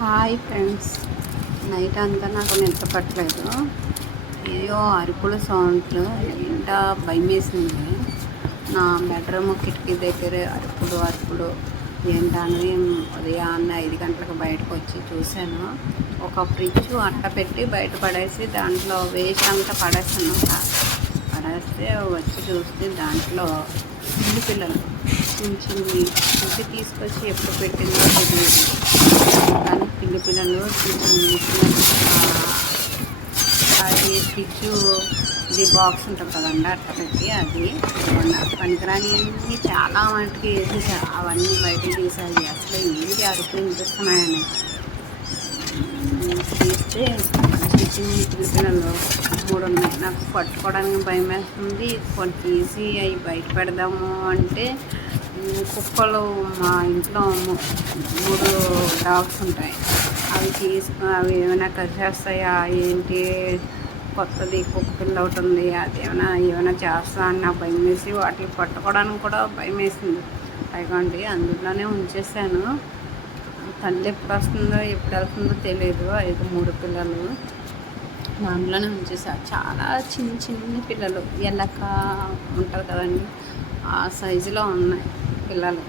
Hi friends, night అంతా నాకు నిద్ర పట్టలేదు. ఏయో అరుపుల సౌండ్లు ఏంటా భయం వేసింది. నా బెడ్రూమ్ కిటికీ దగ్గర అరుపులు ఏంటని ఉదయాన్నే 5 గంటలకు బయటకు వచ్చి చూశాను. ఒక ఫ్రిడ్జ్ అట్ట పెట్టి బయట పడేసి దాంట్లో వేస్ట్ అంతా పడేస్తే వచ్చి చూస్తే దాంట్లో పిల్లలు చిన్ని ఇంటికి తీసుకొచ్చి ఎప్పుడు పెట్టిందో తెలియదు. కానీ పిల్లలు అది ఫ్రిడ్జ్ ఇది బాక్స్ ఉంటుంది కదండి, అట్లా పెట్టి అది పనికిరాని అన్నీ చాలా మటుకి వేసేసారు. అవన్నీ బయటకు తీసాయి. అసలు ఏంటి అరుపులు వినిపిస్తున్నాయని తీస్తే పిల్లలు 3 ఉన్నాయి. నాకు పట్టుకోవడానికి భయం వేస్తుంది. కొన్ని తీసి అవి బయట పెడదాము అంటే కుక్కలు మా ఇంట్లో 3 డాగ్స్ ఉంటాయి. అవి ఏమైనా కరిచేస్తాయా ఏంటి, కొత్తది కుక్క పిల్ల ఒకటి ఉంది, అది ఏమైనా చేస్తా అని నాకు భయం వేసి వాటిని పట్టుకోవడానికి కూడా భయం వేసింది. పైకండి అందులోనే ఉంచేసాను. తల్లి ఎప్పుడు వస్తుందో ఎప్పుడు వెళ్తుందో తెలియదు. 3 పిల్లలు దాంట్లోనే ఉంచేసారు. చాలా చిన్ని పిల్లలు, ఎలక ఉంటుంది కదండి, ఆ సైజులో ఉన్నాయి పిల్లలు.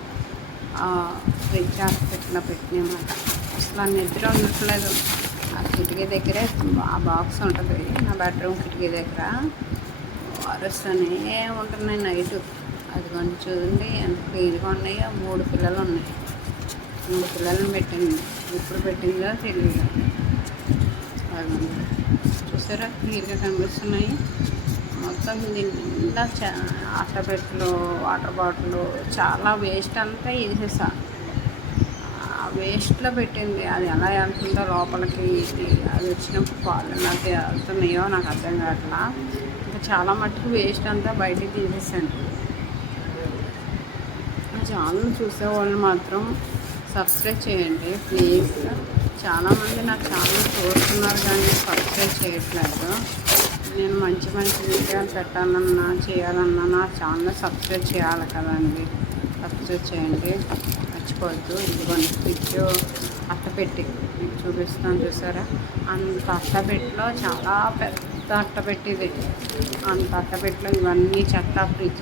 ఫ్రిడ్జ్ హాస్పిటల్లో పెట్టినమాట. అసలు నిద్ర ఉండట్లేదు. ఆ కిటికీ దగ్గరే ఆ బాక్స్ ఉంటుంది, నా బెడ్రూమ్ కిటికీ దగ్గర అరుస్తూనే ఉంటున్నాయి నైటు. అది కొంచెం చూడండి ఎంత క్లీన్గా ఉన్నాయో. 3 పిల్లలు ఉన్నాయి. 3 పిల్లలను పెట్టింది. ఎప్పుడు పెట్టిందో తెలియదు. చూసారా, క్లియర్గా కనిపిస్తున్నాయి. మొత్తం నిండా అట్టపెట్టెలు, వాటర్ బాటిల్, చాలా వేస్ట్ అంతా వేసేసా. ఆ వేస్ట్లో పెట్టింది. అది ఎలా వెళ్తుందో లోపలికి, అది వచ్చినప్పుడు పాలు నాకు వెళ్తున్నాయో నాకు అర్థం కావట్లా. ఇంకా చాలా మట్టుకు వేస్ట్ అంతా బయటికి తీసేసాను. ఆ ఛానల్ చూసేవాళ్ళు మాత్రం సబ్స్క్రైబ్ చేయండి ప్లీజ్. చాలామంది నా ఛానల్ చూస్తున్నారు కానీ సబ్స్క్రైబ్ చేయట్లేదు. నేను మంచి వీడియోలు పెట్టాలన్నా చేయాలన్నా నా ఛానల్ సబ్స్క్రైబ్ చేయాలి కదండి. సబ్స్క్రైబ్ చేయండి, మర్చిపోవద్దు. ఇదిగోండి ఫ్రిడ్జ్ అట్టపెట్టి మీకు చూపిస్తాను, చూసారా. అంత అట్టపెట్టిలో చాలా పెద్ద అట్టపెట్టిది. అంత అట్టపెట్టిలో ఇవన్నీ చెత్త ఫ్రిడ్జ్